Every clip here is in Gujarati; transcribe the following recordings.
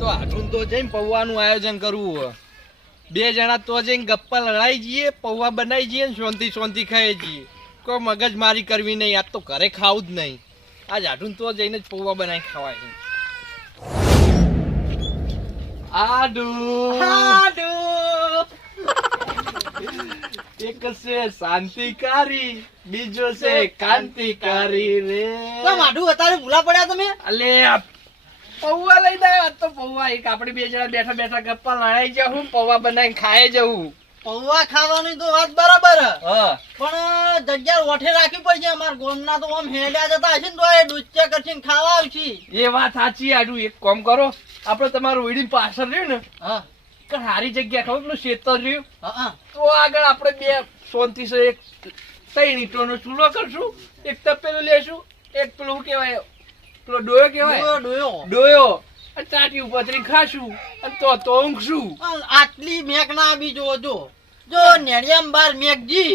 તો આટલું તો જઈને પૌવાનું આયોજન કરવું. બે જણા તો જઈને ગપ્પા લડાઈ જઈએ, પૌવા બનાવી જઈએ ને શાંતિ શાંતિ ખાઈ જઈએ. કોઈ મગજ મારી કરવી નહીં. આજ તો ઘરે ખાવું જ નહીં. આજ આટલું તો જઈને જ પૌવા બનાવી ખાવાય. એક છે શાંતિકારી, બીજો છે કાંતિકારી રે. માઢું અત્યારે ભૂલા પડ્યા તમે. અલે પૌવા લઈ આવ્યા તો પૌવા એક આપણે બે જણા બેઠા બેઠા ગપ્પા લડાઈ જવું, પૌવા બનાવીને ખાઈ જવું. પૌવા ખાવાની તો વાત બરાબર હા, પણ જગ્યા ઓઠે રાખવી પડશે. અમારા ગામના તો આમ હેડ્યા જતા હશે ને તો એ ડુચ્ચા કરશે ખાવા આવશે. એ વાત સાચી. આડું એક કામ કરો, આપડે તમારું વીડી પાછળ રહ્યું ને, હા સારી જગ્યા ખબર પેલું શેતર રહ્યું, હા તો આગળ આપણે બે શાંતિ છે એક 3 ઈંટોનો ચૂલો કરશું, એક તપેલું લેશું, એક પેલું શું કહેવાય, પેલો ડોયો કહેવાય, ડોયો, અને ચાટી ઉપર ખાશું અને તો ઊંઘશું. આટલી મેક ના આવી જો જો નેડિયામ બાર મેક જી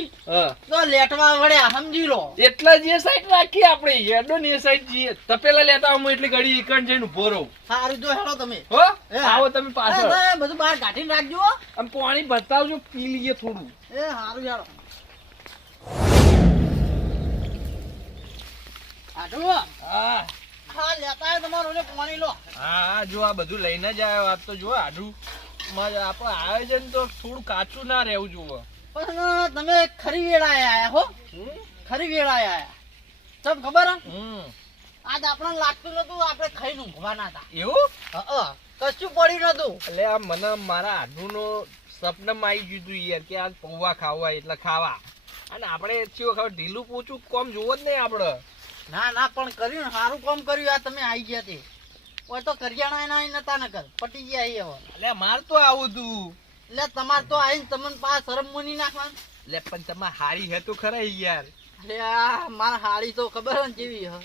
તો લેટવા વળ્યા સમજી લો. એટલા જે સાઈડ રાખી આપણે હેડો ને એ સાઈડ જઈએ. તપેલા લેતા હું એટલી ઘડી એકણ જઈને ઉભો રહું. સારું જો હેડો તમે. હો આવો તમે પાછળ. બધું બહાર કાઢીને રાખજો અને પાણી બતાવજો, પી લઈએ થોડું. એ સારું હેડો. હા હા લેતા તમારું પાણી લો. હા જો આ બધું લઈને જ આવ્યો. આજ તો જો આડું આપણે આયોજન તો થોડું કાચું ના રહેવું જોવે. પણ તમે ખરી વેળાએ આયા હો, ખરી વેળાએ આયા. સબ ખબર આજ આપણને લાગતું નતું આપણે ખાઈને ઊંઘવાના હતા. એવું કશું પડ્યું નતું. એટલે આ મને મારા આડું નો સપનામાં આવી ગયું હતું યાર કે આજ પૌવા ખાવા એટલે ખાવા. અને આપણે ચેવો ખાવ ઢીલું પૂછું કોમ જોવો જ નહીં આપડે. ના ના પણ કર્યું, સારું કામ કર્યું. આ તમે આવી ગયા તે ઓય તો કરિયાણા એના નતા ન કર પટી ગયા હવે. એટલે માર તો આવું તું. એટલે તમાર તો આઈને તમને પાસ શરમ મુની નાખવાનું. એટલે પણ તમારે હારી હે તો ખરા યાર. એટલે આ મારા હારી તો ખબર ને કેવી હ.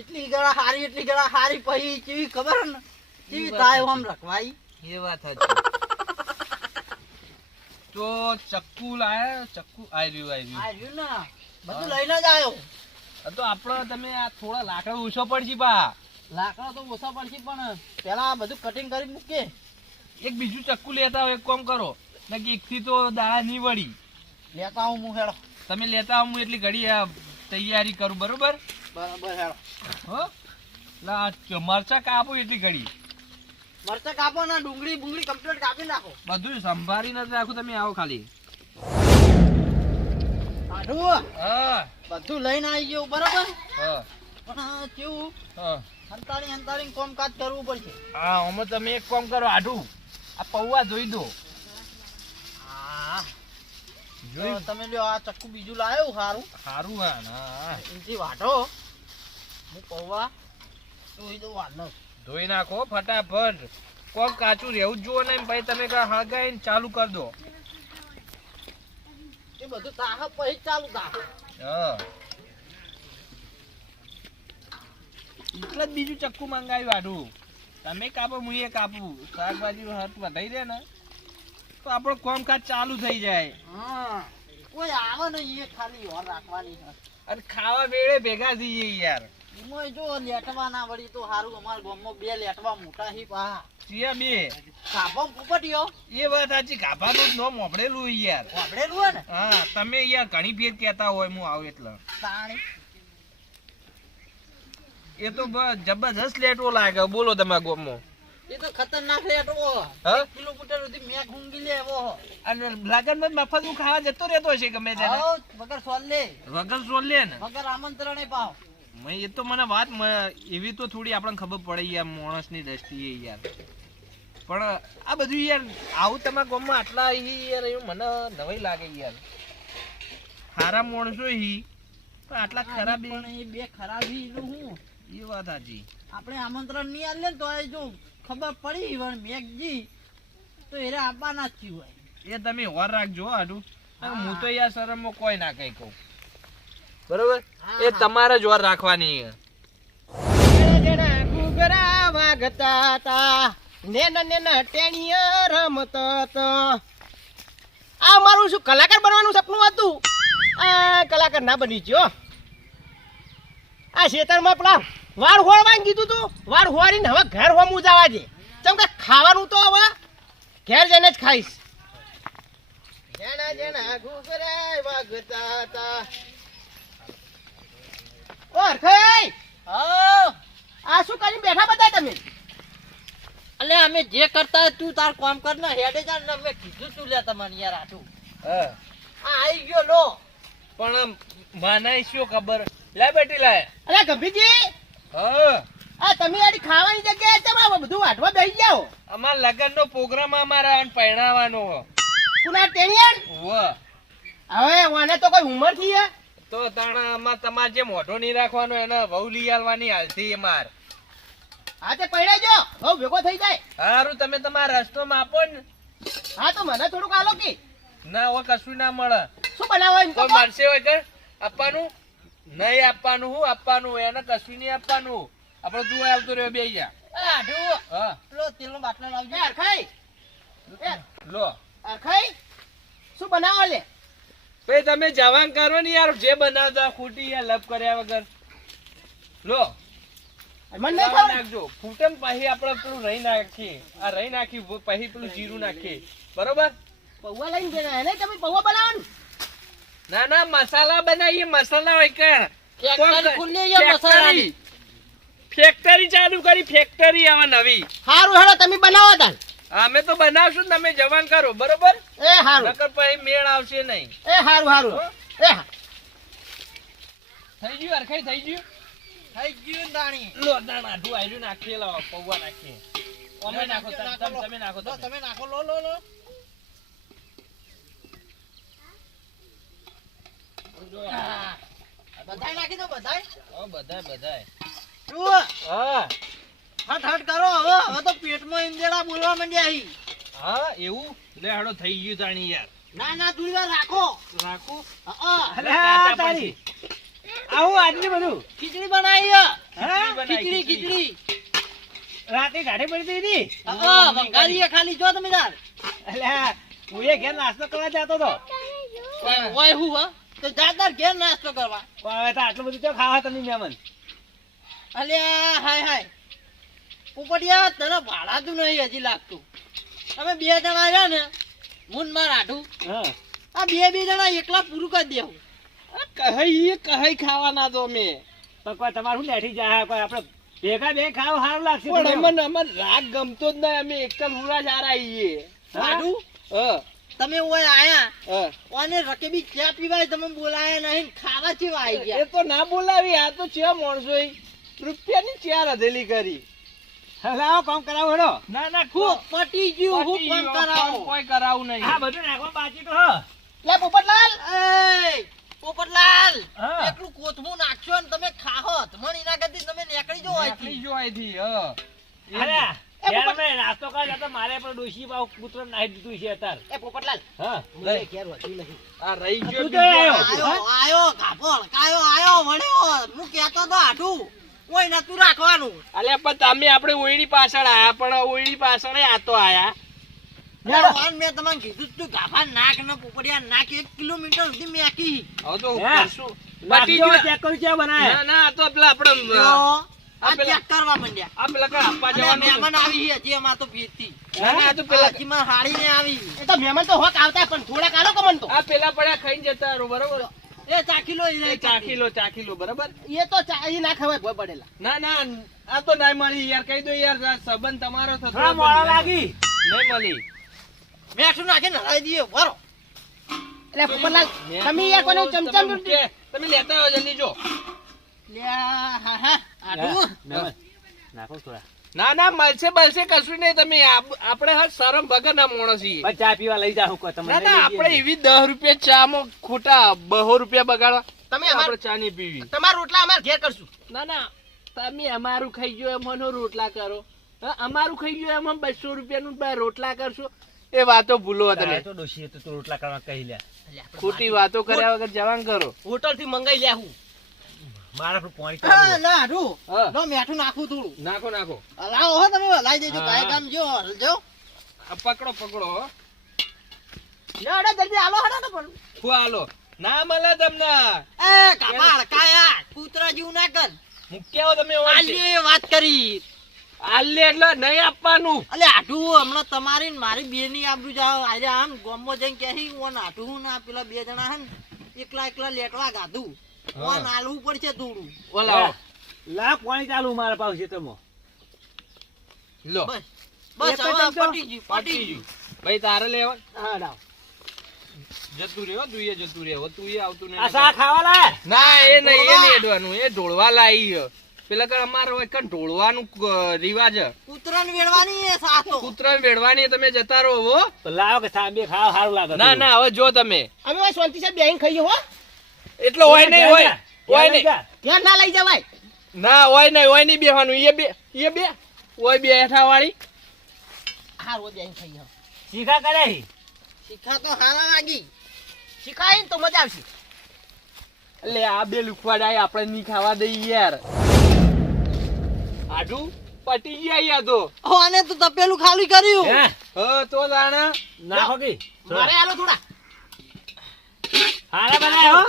એટલી ગળા હારી, એટલી ગળા હારી પછી કેવી ખબર ને કેવી થાય આમ રખવાઈ. એ વાત હતી. તો ચક્કુ લાયા, ચક્કુ આવ્યું ને બધું લઈને જ આવ્યો. તો આપડે તમે આ થોડા લાકડા ઓછો પડશે પા. લાકડા તો ઓછા પડશે પણ પેલા બધું કટિંગ કરી મૂકે. એક બીજું ચક્કુ લેતા હોય, એક કામ કરો ને કે એકથી તો દાડા નહીં વળી. લેતા હું હેડો. તમે લેતા હું એટલી ઘડી તૈયારી કરું. બરોબર બરાબર હેડો. હો મરચા કાપો એટલી ઘડી. મરચા કાપો ને ડુંગળી બુંગળી કમ્પ્લીટ કાપી નાખો. બધું સંભાળીને જ રાખું. તમે આવો ખાલી. બધું લઈને આવી ગયો બરાબર. પણ કેવું હંતાળી હંતાળી કામકાજ કરવું પડશે. હા અમે તમે એક કામ કરો, આઢું આ પૌવા જોઈ દો. તમે લ્યો આ ચક્કુ બીજું લાવ્યો સારું સારું. હા એમથી વાટો. હું પૌવા ધોઈ દઉં વાટો. ધોઈ નાખો ફટાફટ. કોમ કાચું રહેવું જ જોવો ને ભાઈ. તમે હળગાઈને ચાલુ કરી દો. એ બધું તાહ પછી ચાલુ તાહ. એટલે જ બીજું ચક્કુ મંગાવ્યું આડું. તમે કાપો હું એ કાપું. શાકભાજી હાથ વધાઈ દે ને તો આપણો કામકાજ ચાલુ થઈ જાય. કોઈ આવે ને એ ખાલી ઓર રાખવાની છે. અને ખાવા વેળે ભેગા થઈએ યાર. એમાં જો લેટવા ના વળી તો સારું. અમારા ગામમાં 2 લેટવા મોટા હી પા. સિયા બે કાપમ પોપટીઓ. એ વાત સાચી. કાપાનું જ નામ મોબળેલું યાર. મોબળેલું હોય ને. હા તમે યાર ઘણી ફેર કહેતા હોય હું આવું એટલે. એ તો જબરજસ્ત લેટો લાગે. બોલો તમારા ગામમાં. એ તો ખતરનાક લેટો. કિલોમીટર સુધી મેક ઊંઘી લે એવો. અને લગનમાં મફત હું ખાવા જતો રહેતો હશે ગમે તેને. વગર સોલ લે. વગર સોલ લે ને વગર આમંત્રણે પાવ. એ તો મને વાત એવી તો થોડી આપણને ખબર પડે યાર માણસની દ્રષ્ટિએ યાર. પણ આ બધું યાર આવું તમારા ગામમાં આટલા યાર એવું મને નવાઈ લાગે યાર. સારા માણસો પણ આટલા ખરાબ. એ બે ખરાબ હું. એ વાત સાચી. આપણે આમંત્રણ નહીં આલે ને તો જો ખબર પડી મેઘજી તો એને આપવાના જ હોય. એ તમે હોર રાખજો આડું. હું તો યાર શરમમાં કોઈ ના કઈ કહું. બરોબર. એ તમારે જ હોર રાખવાની. વાગતા તા નેના નેના ટેણીયા રમતા તા. આ મારું શું કલાકાર બનવાનું સપનું હતું. આ કલાકાર ના બની ગયો. આ ખેતરમાં પેલા વાળ હોળવાનું કીધું તું. વાળ હોળીને હવે ઘર હોમું જવા દે. ચમ કે ખાવાનું તો હવે ઘેર જઈને જ ખાઈશ. જેના જેના ઘૂઘરે વાગતા તા. ઓ હરખાઈ, આ શું કરીને બેઠા બધા તમે? અલે અમે જે કરતા તું તાર કામ કર ને હેડે જા ને મેં કીધું તું લે તમને યાર આટું હા આ આવી ગયો લો. પણ મને શું ખબર. લે બેટી લે. અરે ગંભીરજી, હા આ તમે આડી ખાવાની જગ્યાએ ચમ બધું વાટવા બેસી જાઓ. અમાર લગનનો પ્રોગ્રામ અમારા અને પરણાવવાનો કુના ટેણિયન વાહ. હવે મને તો કોઈ ઉંમર થી હે. તો તાણા અમાર તમારે જે મોઢો નહીં રાખવાનો એને વહુ લઈ આવવાની હાલથી અમાર. હા તે પૈડા જો બહુ ભેગો થઈ જાય. હારું તમે તમારા રસ્તોમાં આપો ને. હા તો મને થોડુંક આલો કે ના હોય કશું ના મળે. શું બનાવો એમ તો કોઈ મળશે હોય કે આપવાનું નહીં આપવાનું હું આપવાનું એને કશું નહીં આપવાનું. આપડે તું આવતો રહ્યો બે જા. આટું હા પેલો તેલનો બાટલો લાવજો. હરખાઈ, લો હરખાઈ શું બનાવો લે? ભાઈ તમે જવાન કરો ને યાર જે બનાવતા ખોટી યાર લપ કર્યા વગર. લો મને નહીં ખબર. નાખજો ફૂટન પછી આપણે પેલું રહી નાખીએ. આ રહી નાખી પછી પેલું જીરું નાખીએ બરોબર. પૌવા લઈને ગયા એને તમે પૌવા બનાવો ને? ના ના મસાલા બનાવીએ. મસાલા હોય કે ફેક્ટરી ખુલ્લી છે મસાલાની. ફેક્ટરી ચાલુ કરી. ફેક્ટરી આવે નવી. હારું હેડો તમે બનાવો તાન. અમે તો બનાવશું ને તમે જવાન કરો બરોબર. એ હારું, નકર પછી મેળ આવશે નહીં. એ હારું હારું. એ હા થઈ ગયું હરખાઈ થઈ ગયું. થઈ ગયું દાણી. લો દાણા આઢું આયરું નાખીએ. લાવો પૌવા નાખીએ. અમે નાખો તમે નાખો લો, તમે નાખો લો લો લો. હા બધાય નાખી દો બધાય. બધાય બધાય. જુઓ હા હટ હટ કરો હવે હવે તો પેટમાં ઇંદેડા બોલવા માંડ્યા અહીં. હા એવું લે હાડો થઈ ગયું તાણી યાર. ના ના થોડી વાર રાખો. રાખું. હા અરે આ તારી આવું આજની બધું ખીચડી બનાવી હે. હા ખીચડી ખીચડી. રાતે ગાડી પડી હતી. હા વંગારીએ ખાલી જો તમે તાર. અલ્યા હું એ ઘેર નાસ્તો કરવા જતો હતો. ઓય હું હા તો જાતર ઘેર નાસ્તો કરવા. પણ હવે તો આટલું બધું તો ખાવા તમે મહેમાન. અલ્યા હાય હાય પોપટિયા તને ભાડાતું નહીં હજી લાગતું. તમે બે જણા રહ્યા ને મુન માર આઢું હા આ બે જણા એકલા પૂરું કરી દેવું. કહી ખાવાના તો અમે. તો કોઈ તમારું લેઠી જાય કોઈ આપણે ભેગા બે ખાવ સારું લાગશે. પણ અમને અમાર રાગ ગમતો જ નહીં. અમે એકલ હુરા સારા આવીએ. આઢું હા તમે ઓય આયા હા અને રકેબી ચા પીવાય તમે બોલાયા નહીં ખાવા ચેવા આવી એ ગયા. તો ના બોલાવી. આ તો છે માણસો રૂપિયાની ચાર હથેલી કરી. લાવો કામ કરાવો હેડો. ના ના હું પટી ગયું હું ફોન કરાવો. કોઈ કરાવું નહીં. આ બધું નાખવા બાકી તો હ. લે પોપટલાલ એ પોપટલાલ હા. એકલું કોથમું નાખશો ને તમે ખાહો મને એના કરતી તમે નીકળી જાઓ નીકળી અહીંથી. જો અહીંથી. હા અરે ઘેર અમે નાસ્તો કરવા જતો મારે પણ ડોશી પાવ પુત્ર નાહી દીધું છે અત્યારે. એ પોપટલાલ હા મને ઘેર હોતી નહીં. આ રહી ગયો તું તો આવ્યો. આયો આયો કાપોળ કાયો આયો વળ્યો હું કહેતો તો આઢું ઓય નતું રાખવાનું. અલ્યા પણ તમે આપણે ઓયડી પાછળ આયા. પણ ઓયડી પાછળ આ તો આયા. વાન મેં તમને કીધું તું ગાભા નાક ને પોપડિયા નાક 1 કિલોમીટર સુધી મેકી. હવે તો હે? કરશું. પતી નાખજો, ગયું. ચેક કરું છે બનાય. ના ના આ તો પેલા આપણે આ પેલા- ચેક કરવા માંડ્યા. આ પેલા કા આપવા અને જવાનું હતું. મહેમાન આવી છે હજી અમાર તો ભેજતી. ના ના આ તો પેલા હજી માં હાડીને આવી. એ તો મહેમાન તો હોક આવતા પણ થોડાક આલો કમન તો. આ પેલા પડ્યા ખાઈને જતા રહો બરોબર. એ ચાખી લો એ ચાખી લો બરાબર. એ તો ચાઈ ના ખવાય ભોય પડેલા. ના ના આ તો નહીં મળી યાર. કહી દો યાર આ સંબંધ તમારો થતો થોડા મોડા લાગી. નહીં મળી. મેઠું નાખીને હલાવી દઈએ બરો. એટલે પોપટલાલ તમે યાર કોને ચમચમ મૂકે. તમે લેતા આવો જલ્દી જો. લ્યા હા હા આઢું. નાખો થોડા. ના ના મળશે કશું નહીં. તમે આપણે હા શરમ વગર ના માણસ છીએ. બસ ચા પીવા લઈ જાઓ કોઈ તમને. ના ના આપણે એવી 10 રૂપિયા ચા માં ખોટા 200 રૂપિયા બગાડવા. તમે આપણે ચા નહીં પીવી. તમારા રોટલા અમાર ઘેર કરશું. ના ના તમે અમારું ખાઈ ગયો એમ મનો રોટલા કરો. હા, અમારું ખાઈ ગયો એમ 200 રૂપિયાનું રોટલા કરશો. એ વાતો ભૂલો તમે. તો ડોશી તો રોટલા કરવા કહી લે. ખોટી વાતો કર્યા વગર જવાન કરો. હોટલ થી મંગાઈ લે હું. મારા પર પાણી હા લા આઢું. હા. લો મેઠું નાખું થોડું. નાખો. હલાવો હો તમે હલાવી દેજો. હા. ગાય ગામ જો હલજો. આ પકડો હો. લે જલ્દી હાલો હડો તો પણ. હાલો ના મળે તમને. એ કાપાળ કાયા કૂતરા જેવું ના કર. મૂક્યા હો તમે ઓળખી. આલી વાત કરી. આલે એટલે નહીં આપવાનું. અલે આઠું હમણાં તમારી ને મારી બે ની આબરૂ જાવ આજે આમ ગામમાં જઈને કહી ઓન આઠું ના પેલા બે જણા હે ને એકલા લેટવા ગાધું ઓન આલવું પડશે થોડું ઓલા લા પાણી ચાલુ મારા પાસે ખેતરમાં. લો બસ બસ હવે પટી ગયું ભાઈ તારે લેવા હા લાવ. જતું રહ્યો તું એ જતું રહ્યો તું એ આવતું આ નહીં. શા ખાવા લાય? ના એ નહીં એ નહીં એડવાનું એ ઢોળવા લાવી પેલા કર અમારે હોય કણ ઢોળવાનું રિવાજ કૂતરાને વેડવાની એ સાતો કૂતરા વેડવાની તમે જતા રહો હો. તો લાવો કે સાંભે ખાવા સારું લાગે. ના ના હવે જો તમે અમે ભાઈ શાંતિ સાહેબ બેહીને ખાઈએ હો. એટલે હોય નહીં હોય નહીં ધ્યાન ના લઈ જવાય. ના હોય નહીં બેહવાનું એ બે ઓય બેઠા વાળી હારું બેહીને ખાઈએ. શીખા કરે છે. શીખા તો હારા લાગી શીખાય ને તો મજા આવશે. એટલે આ બે લુખવાડા આપણે નહીં ખાવા દઈએ યાર. આડું પટી ગયા યાર તો ઓ આને તો તપેલું ખાલી કર્યું હે? તો જાણે નાખો કે મારે આલો થોડા હારા બનાય હો.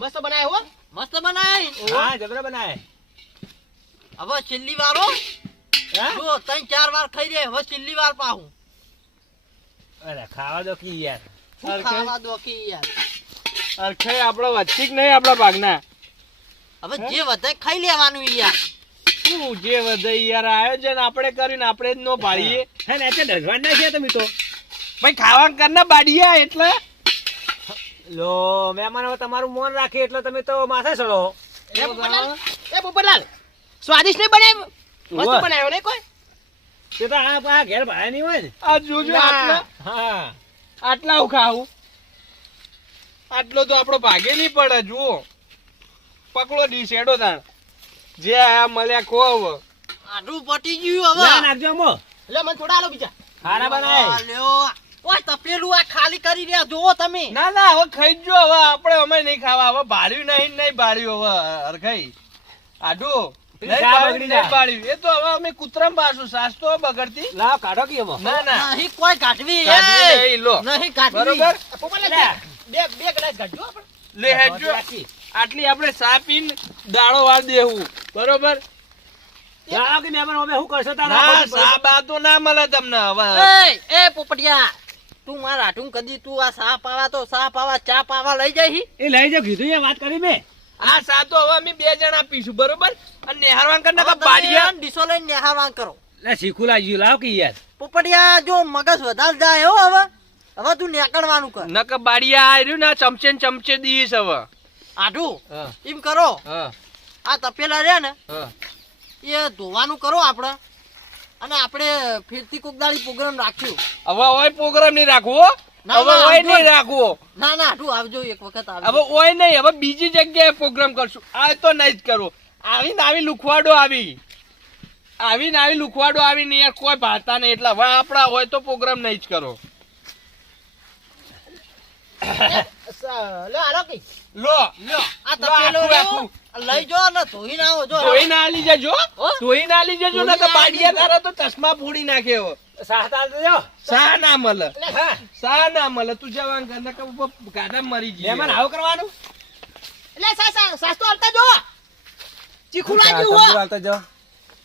મસ્ત બનાય હો. મસ્ત બનાય હા જબરા બનાય. હવે છેલ્લી વારો હે? જો 3-4 વાર ખાઈ રે હવે છેલ્લી વાર પાહું અરે ખાવા દો કી યાર. શું ખાવા દો કે યાર અરખે આપણો વચ્ચી નહીં આપણા ભાગના હવે જે વધે ખાઈ લેવાનું યાર શું જે વધે યાર આયોજન આપણે કર્યું ને આપણે જ નો પાડીએ. હે ને એટલે ડઝવાન ના છે તમે તો. ભાઈ ખાવા કરના બાડિયા એટલે લો મહેમાનો તમારું મોન રાખે એટલે તમે તો માથે ચડો. એ પોપટલાલ સ્વાદિષ્ટ નહીં બનાવ્યું મસ્ત ઓવે. બનાવ્યો ને કોઈ. તે તો આ ઘેર ભાઈ નહીં હોય ને. આ જોજો ના. આટલા હા આટલા હું ખાવું આટલો તો આપણો ભાગે નહીં પડે. જુઓ પકડો ડી શેડો તાણ જે આયા મળ્યા ખો હવે. આડું પટી ગયું ના હવે નાખજો અમો. એટલે મને થોડા આલો બીજા. હારા બનાય. લ્યો ઓય તપેલું આ ખાલી કરી રહ્યા જુઓ તમે ના ના હવે ખાઈ જ જો હવે આપણે અમે નહીં ખાવા હવે બાળ્યું નહીં બાળ્યું હવે અરખાઈ આડું નહીં શા બાળ્યું, બગડી નહીં જાય? બાળ્યું. એ તો હવે અમે કૂતરામાં પાછું સાસ તો બગડતી લાવ કાઢો કે અમો. ના ના નહીં કોઈ કાઢવી કાઢવી એ નહીં, લો. નહીં કાઢવી બરોબર આ પોપટલાલ બે ગ્લાસ કાઢજો આપણે. લે હેડજો આટલી આપણે સા પીને દાડો વાર દેવું બરોબર. લાવ કે મહેમાન અમે શું કરશો ના તારા? સા બા તો ના મળે તમને હવે. એ પોપટિયા તું મારા હાટું કદી તું આ સા પાવા ચા પાવા લઈ જાય એ લઈ જાવ કીધું એ વાત કરી મેં. આ સા તો હવે અમે 2 જણા પીશું બરોબર. અને નેહારવાન કરના કા બાડિયા ડીસો લઈને નિહારવાન કરો લે શીખું લાગ્યું લાવ કે યાર. પોપટિયા જો મગજ વધારે જાય હો હવે તું નેકળવાનું કર નક બાડિયા આર્યું ને ચમચે ને ચમચે દીશ હવે. આઢું હા એમ કરો હા આ તપેલા રહ્યા ને હા એ ધોવાનું કરો આપણે અને આપણે ફેરથી કોક દાડી પ્રોગ્રામ રાખ્યું હવે ઓય પ્રોગ્રામ નહીં રાખવો ના, હવે ના, ઓય આવજો. નહીં રાખવો ના આઢું આવજો એક વખત હવે આવજો ઓય નહીં હવે બીજી જગ્યાએ પ્રોગ્રામ કરશું. આ તો નહીં જ કરવો. આવીને આવી લુખવાડો આવી ને યાર કોઈ ભાતા નહીં એટલે હવે આપણા હોય તો પ્રોગ્રામ નહીં જ કરો. લે આલો કે લો આ લો, તપેલો આખું, રહ્યો, આખું. લઈ જો ને ધોઈ ના આવો જો ધોઈ ના આલી જજો હો? ધોઈ ના આલી જજો ધોઈ ને કે ના બાડિયા આલી તારા તો ચશ્મા ફોડી નાખે હવે. સાહતા દેજો. સા ના મળે હા સા ના મળે તું જવાન કર નકર ગાડા મરી જઈએ. મહેમાન આવું કરવાનું. એટલે સાસ તો હાલતા જો. ચીખું લાગ્યું હો. ચાલતો જો.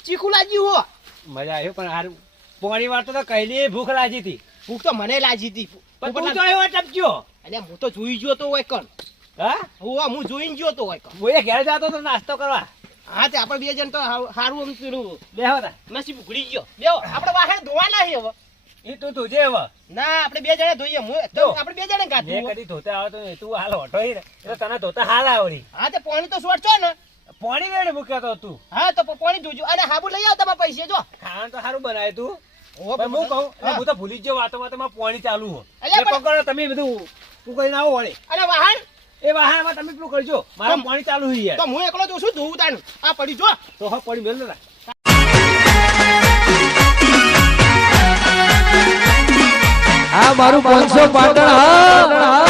ચીખું લાગ્યું હો. મજા આવી પણ હારું પોણી વાર તો કઈની ભૂખ લાગી હતી. ભૂખ તો મને લાગી હતી. પણ તું તો એવો ટપચ્યો. અરે હું તો જોઈ ગયો તો હોય કણ. હા હું જોઈને ગયો તો હોય કણ. હું એ ઘેર જતો તો નાસ્તો કરવા. હા તે આપણે બે જણ તો સારું આમ પેલું બેહો તા. નસીબ ઉઘડી ગયો. બેહો આપણે વાહણ ધોવાના છે હવે. ઈ તું જે હવે ના આપણે બે જણા ધોઈએ જો. આપણે બે જણા મેં કાઢવું કદી ધોતા આવતો નહીં. તું હાલ હોટો હી ને એટલે તને ધોતા હાલ આવડી. હા તે પાણી તો સોટ છો ને. પોણી વેડે મૂક્યો તો તું. હા તો પાણી જોજો અને હાબુ લઈ આવ તમારા પૈસે જો. ખાવાનું તો સારું બનાવ્યું તું. ઓહો, પણ હું કહું હા. હું તો ભૂલી જ ગયો વાતોમાં પોણી ચાલુ હો. અલ્યા, એ પકડો તમે બધું તું કરીને આવો વળી. અને વાહણ એ વાહનમાં તમે પેલું કરજો. મારા તમ- પોણી ચાલુ હી તો યાર. હું એકલો જોઉં છું ધોવું તાનું આ પડી જો. તો હા પોણી મેલ ને. આ મારું 500 પાટણ હા